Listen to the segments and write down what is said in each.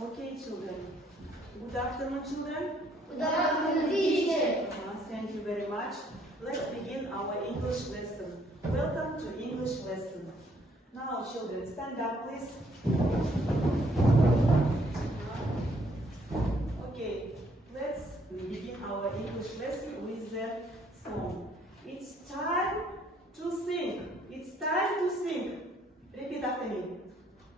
Okay, children. Good afternoon, children. Good afternoon, teacher. Thank you very much. Let's begin our English lesson. Welcome to English lesson. Now, children, stand up, please. Okay, let's begin our English lesson with the song. It's time to sing. It's time to sing. Repeat after me.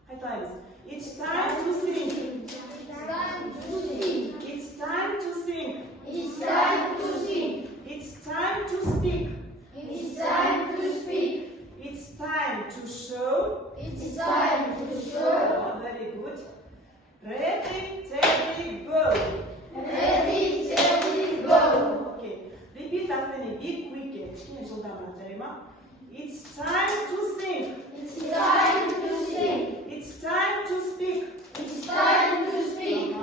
5 times. It's time to sing. It's time to sing. It's time to sing. It's time to sing. It's time to speak. It's time to speak. It's time to show. It's time to show. Oh, very good. Ready, steady, go. Ready, steady, go. Okay. Repeat after me. Be quick. It's time to sing. It's time to sing. It's time to speak. It's time to speak.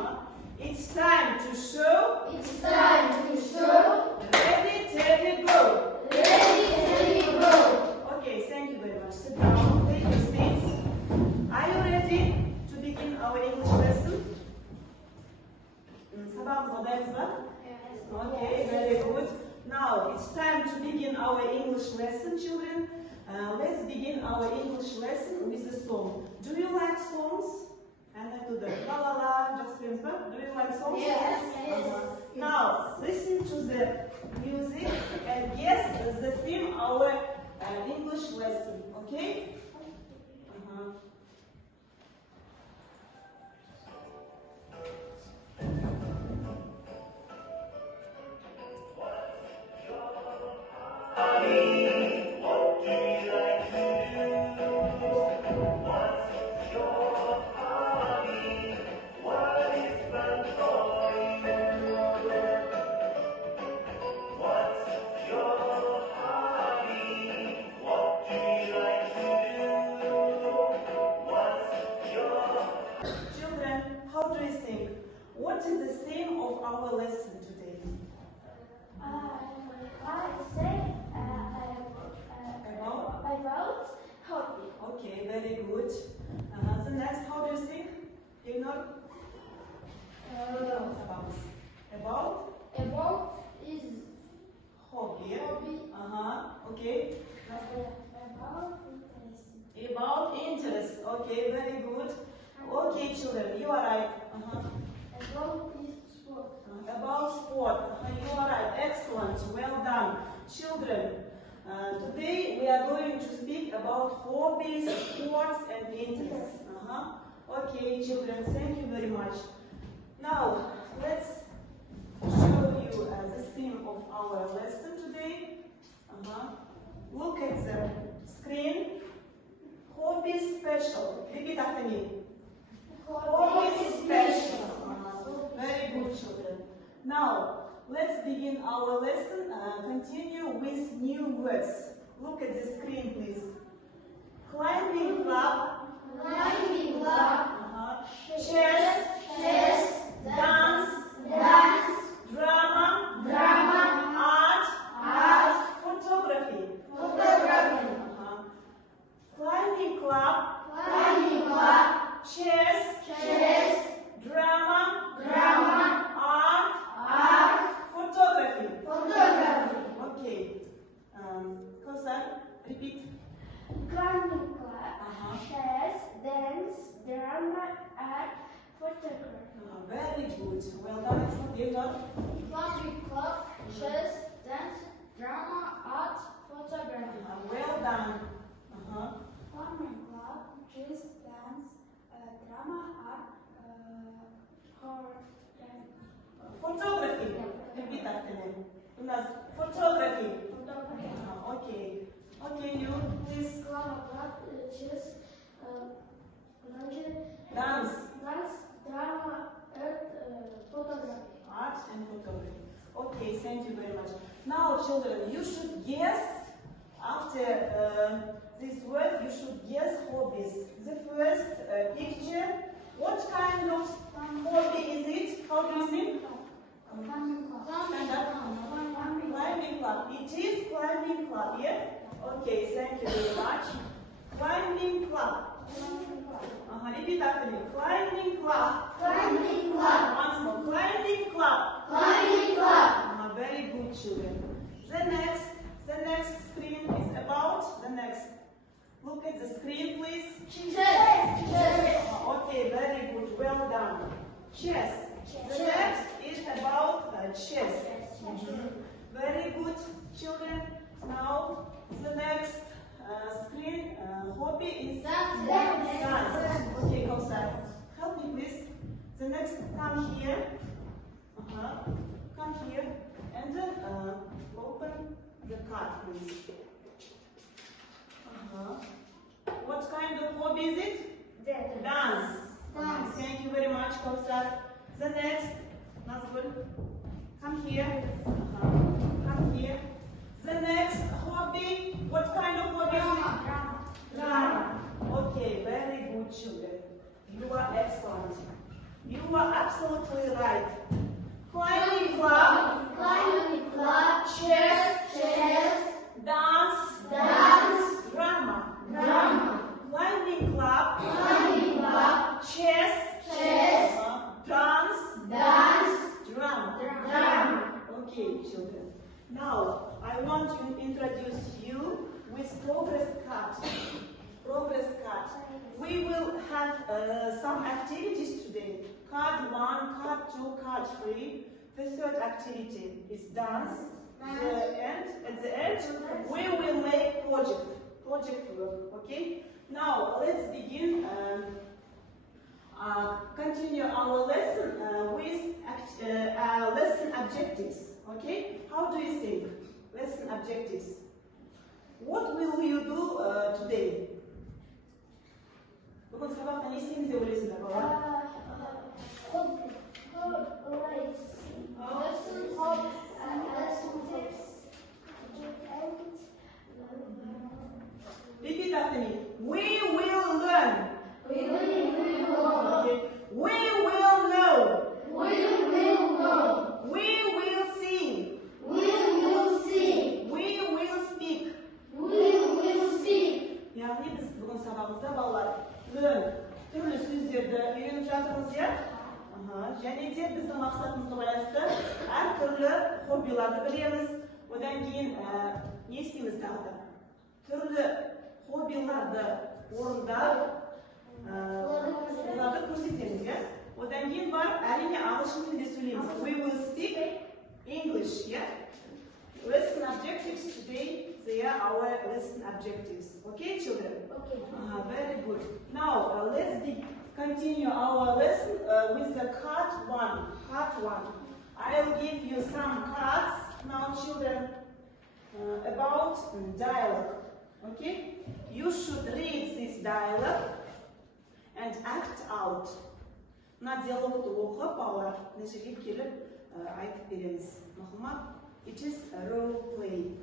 It's time to show. It's time to show. Ready, steady, go. Ready, steady, go. Okay, thank you very much. Sit down, take your seats. Are you ready to begin our English lesson? Sabahımız odayız mı? Okay, very good. Now, it's time to begin our English lesson, children. Let's begin our English lesson with a song. Do you like songs? And I do the la la la, just remember. Do you like songs? Yes. Now, listen to the music and guess the theme of our English lesson, okay? Children, how do you think? What is the theme of our lesson today? About hobby. Okay, very good. So next, how do you think? Ignore. About About is hobby. hobby. Okay. About interesting. About interest. Okay, very good. Okay, children, you are right. About is sport. About sport. You are right. Excellent. Well done. Children, today we are going to speak about hobbies, sports, and interests. Okay, children, thank you very much. Now, let's show you the theme of our lesson today. Look at the screen. Hobby special. Repeat after me. Hobby special. Very good, children. Now, let's begin our lesson. Continue with new words. Look at the screen, please. Climbing club. Climbing club. Chess. Chess. Dance. Dance. Drama. Drama. Art. Art. Photography. Photography. Climbing club. Climbing club. Chess. Chess. Drama. Drama. Art. Art. Photography. Photography. Okay. Kosan, repeat. Climbing club. Chess. Dance. Drama. Art. Photography. Very good. Well done. Excellent. You got Climbing club. Chess. Dance. Drama. Art. Photography. well done. Climbing club. Chess. Dance. Drama. Art. Photography. Repeat after me. У нас photography. Photography. Okay. Okay, you please Climbing club. Chess. dance, Dance. Drama. Art. Photography. art and photography. Okay, thank you very much. Now, children, you should guess after this word. You should guess hobbies. The first picture. What kind of hobby is it? How do you think? Stand up. Climbing club. It is climbing club, yeah? Okay, thank you very much. Climbing club. Repeat after me. Climbing club. Climbing club. Once more. Climbing club. Climbing club. Very good, children. The next screen is about the next. Look at the screen, please. Chess. Okay, very good. Well done. Chess. The next is about chess. Very good, children. Now, the next screen hobby is dance. Okay, Kausar. Help me, please. The next, come here. Come here. And then open the card, please. What kind of hobby is it? Dance. Thank you very much, Kausar. The next, Nazgul, come here. Come here. The next hobby, what kind of hobby is it? Drama. Okay, very good, children. You are excellent. You are absolutely right. Climbing club. Chess. Dance. Drama. Climbing club. Chess. Dance. Drama. Okay, children. Now, I want to introduce you with progress card. We will have some activities today. Card 1, card 2, card 3. The third activity is dance. At the end, we will make project work. Okay. Now let's begin. Continue our lesson with lesson objectives. Okay. How do you think? Lesson objectives. What will you do today? Бүгін сабақта не істейміз деп ойлайсыңдар, балалар? Repeat after me. We will learn. Okay. We will know. We will sing. We will speak. Яғни біз бүгін сабағымызда балалар learn түрлі сөздерді үйреніп жатырмыз, иә? Және де біздің мақсатымызға байланысты әртүрлі хоббиларды білеміз. Одан кейін не істейміз тағы да? Түрлі хоббиларды орындап, оларды көрсетеміз, иә? Одан кейін барып, әрине ағылшын тілінде сөйлейміз. We will speak English, yeah? Lesson objectives today, they are our lesson objectives. Okay, children? Okay. Very good. Now, let's continue our lesson with the card 1. I'll give you some cards now, children, about dialogue. Okay? You should read this dialogue and act out. Мына диалогты оқып, балалар нәтижеге келіп айтып береміз. Мақұлма? It is a role play.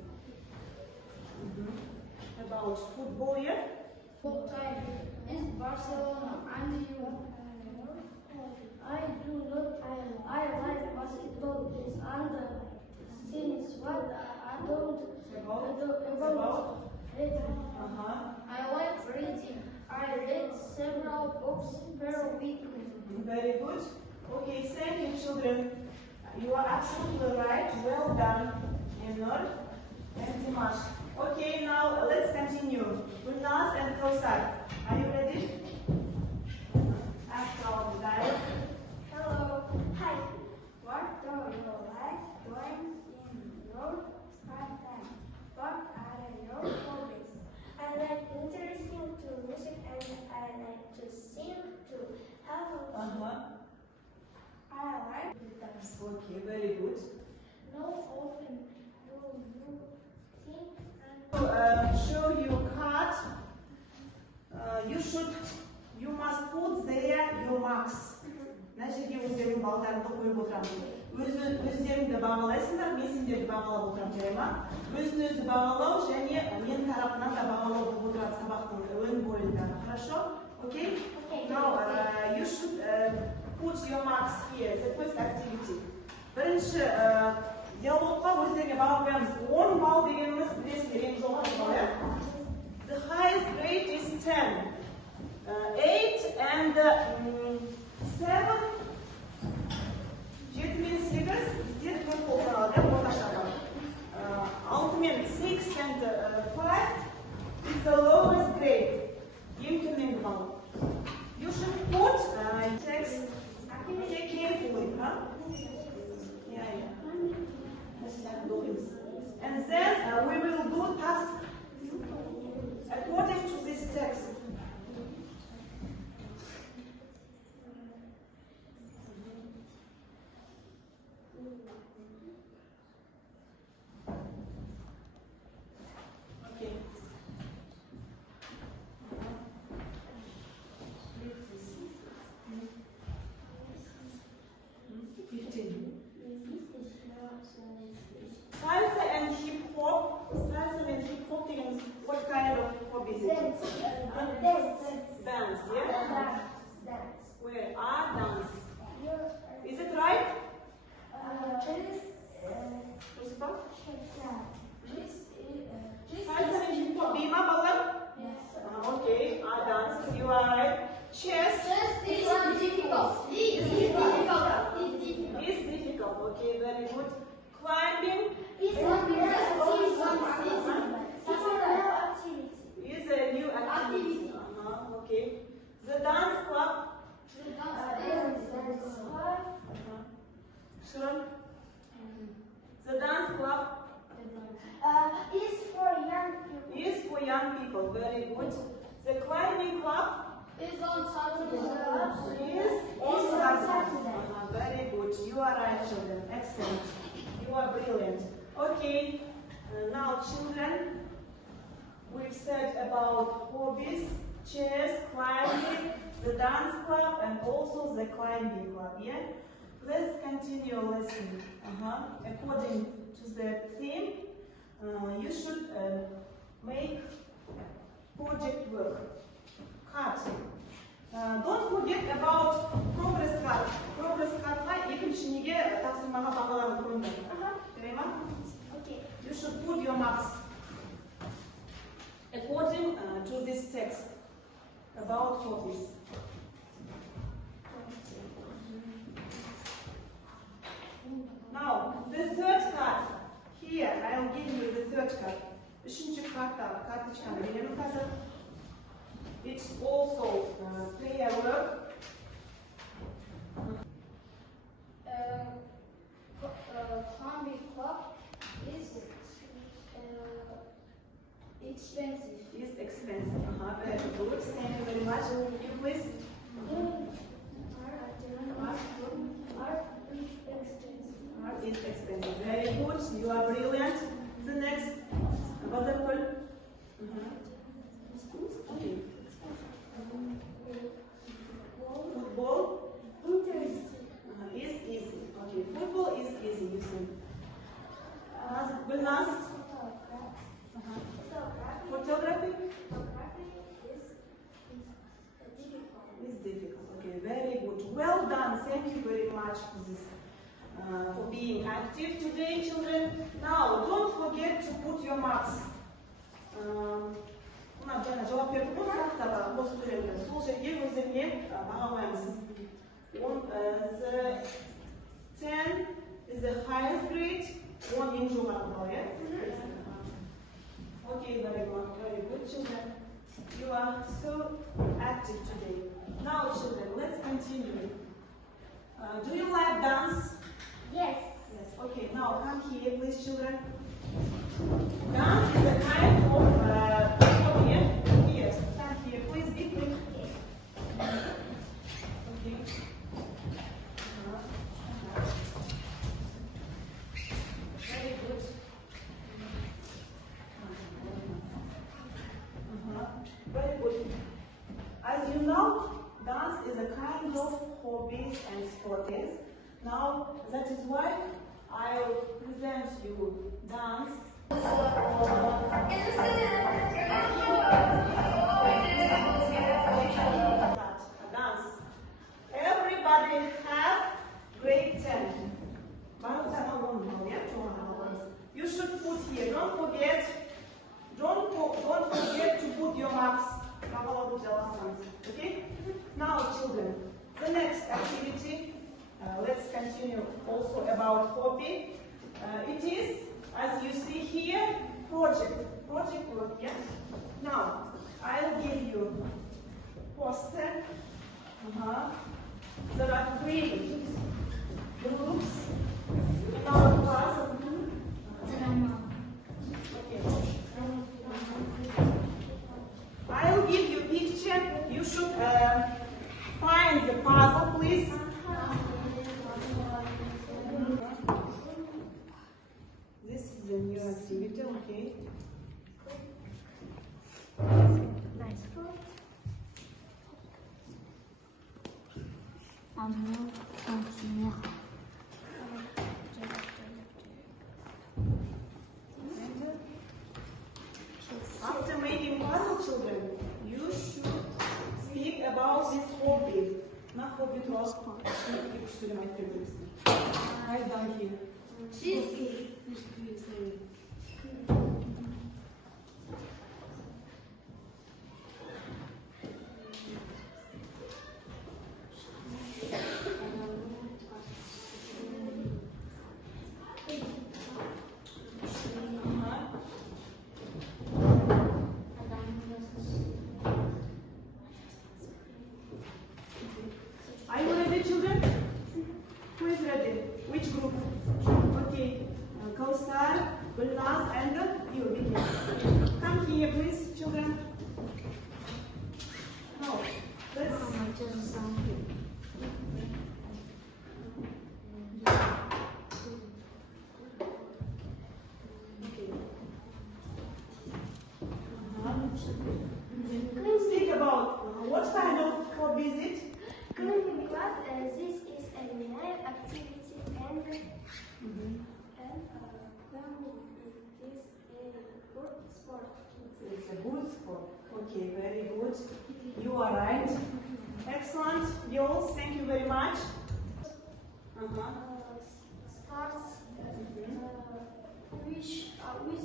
About football, yeah? What time is Barcelona and you? I do not. I like basketball and tennis. What I don't about reading. I like reading. I read several books per week. Very good. Okay, thank you, children. You are absolutely right. Well done, Enor and Dimash. Okay, now let's continue. Gulnaz and Kausar. Are you ready? Act out the dialogue. Hello. Hi. What do you like doing in your spare time? What are your hobbies? I like listening to music and I like to sing too. How about you? I like dance. Okay, very good. How often do you sing and To show you card, you must put there your marks. Мына жерге өздерің балдарыңды қойып отырамын. Өздеріңді бағалайсыңдар, мен сендерді бағалап отырамын, жарай ма? Өзін-өзі бағалау және мен тарапынан да бағалау болып отырады сабақтың өн бойында. Хорошо? Okay? Now, you should put your marks here, the first activity. Бірінші диалогқа өздеріңе баға қоямыз. 10 балл дегеніміз білесіңдер, ең жоғары балл, иә? The highest grade is 10. seven жетімен сегіз бізде төрт болып қалады, орташа. 6 мен 6 and 5 is the lowest grade. Ең төменгі балл. You should put text carefully, huh? Yeah. And then we will do task according to this text. Okay. 15. Salsa and hip hop. Salsa and hip hop taking what kind of hobby is it? Dance, yeah? Where are dance? Is it right? Mustafa? Salsa and hip hop. Bima Balam? Okay, are dance. You are right. Chess is difficult. Okay, very good. Climbing is a new activity. Okay. The dance club. Sure. The dance club Is for young people. is for young people. Very good. The climbing club Is on Saturday. is on Saturday. Very good. You are right, children. Excellent. You are brilliant. Okay. Now, children, we've said about hobbies, chess, climbing, the dance club, and also the climbing club. Yeah. Let's continue our lesson. According to the theme, you should make project work. Card. Don't forget about progress card. Progress card'la екінші неге тапсырмаға бағаларын қойыңдар. Жарай ма? Okay. You should put your marks according to this text about hobbies. Now, the third card. Here, I'll give you the third card. Үшінші картта карточканы беремін қазір. It's also player work. Climbing club is expensive. It's expensive. Very good. Thank you very much. You please. Art is expensive. Very good. You are brilliant. The next. Wonderful. Okay. Football is easy. Okay, football is easy, you see. Gulnaz? Photography is difficult. Okay, very good. Well done. Thank you very much for this, for being active today, children. Now, don't forget to put your marks. Мына жаңа жауап бердік қой сұрақтарға қосып беремін. Сол жерге өздеріне бағалаймыз. The 10 is the highest grade, 1 ең жоғары балл, yeah? Okay, very good, children. You are so active today. Now, children, let's continue. Do you like dance? Yes. Yes. Okay, now come here, please, children. Dance is a kind of here. Stand here, please. Be quick. Okay. Very good. Very good. As you know, dance is a kind of hobbies and sports. Now, that is why I'll present you dance. continue also about hobby. It is, as you see here, project work. Yeah. Now I'll give you poster. There are 3 groups in our class. Okay. I'll give you picture. You should find the puzzle, please. This is a new activity, okay? After making puzzle, children, you should speak about this hobby. Not hobby to us. I've done here. Are you ready, children? Who is ready? Which group? Okay. Kausar, Gulnaz, and you, Vidya. Come here, please, children. No. Let's. Speak about what kind of hobby is it? Cleaning class, this is a linear activity and cleaning is a good sport. It's a good sport. Okay, very good. You are right. Excellent. Girls, thank you very much. Starts with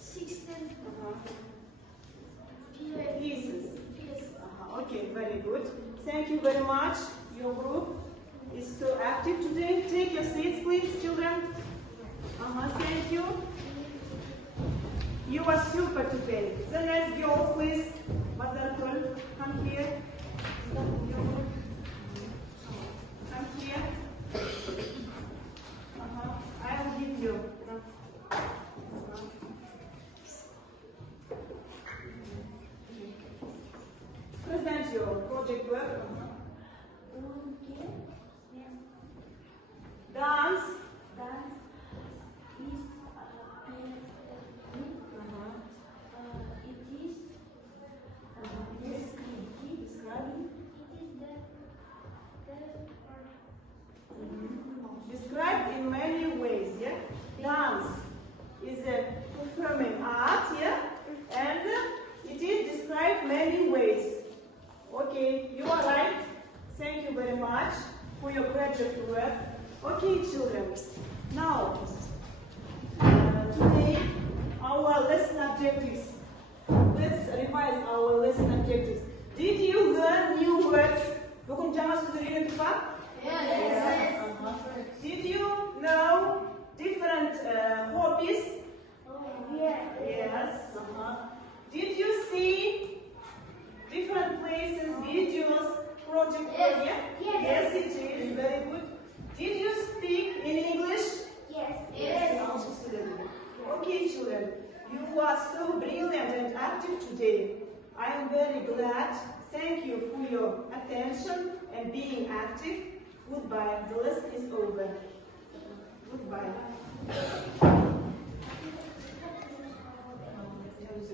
16 Pieces. pieces. Okay, very good. Thank you very much. Your group is so active today. Take your seats, please, children. Thank you. You are super today. The next girls, please. Bazarkul, come here. Come here. I will give you. Present your project work. Dance. Described in many ways, yeah? Dance is a performing art, yeah? And it is described many ways. Okay, you are right. Thank you very much for your project work. Okay, children. Now, today, our lesson objectives. Let's revise our lesson objectives. Did you learn new words? Бүгін жаңа сөздер үйрендік па? Yes. Did you know different hobbies? Yes. Did you see different places, videos, project? Yes, it is. Very good. Did you speak in English? Yes. Okay, children. You are so brilliant and active today. I am very glad. Thank you for your attention and being active. Goodbye. The lesson is over. Goodbye.